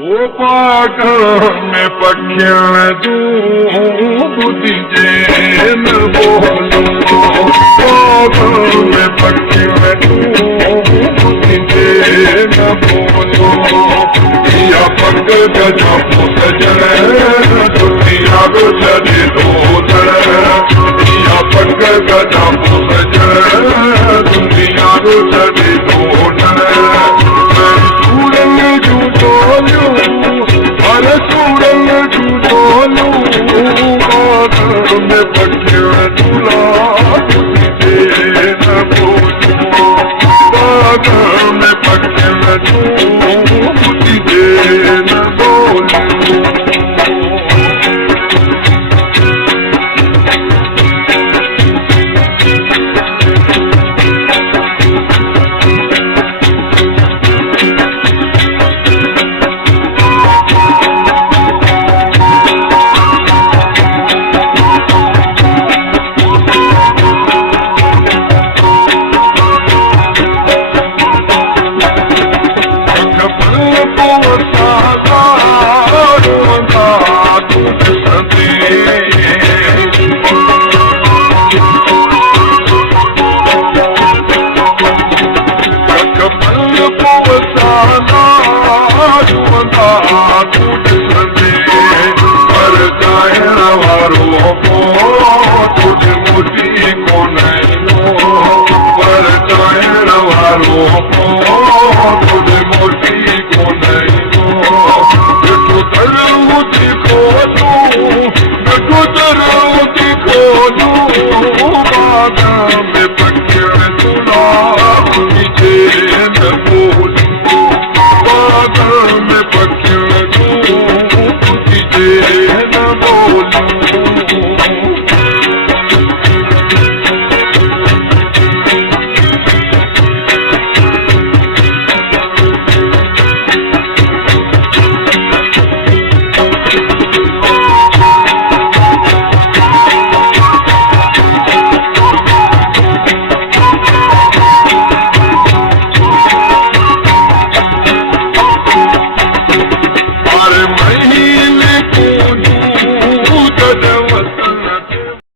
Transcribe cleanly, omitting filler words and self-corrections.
वो पाग में पखियां तूं बुधिजे न बोलो पाग में पखियां तूं बुधिजे न बोलो या पग गजा सजण दुनिया छॾे थो या पग गजा सजण दुनिया छॾे थो में पखियां तुला बुधिजे न बोलो बाग में पखियां तूं बुधिजे न बोलो पोसा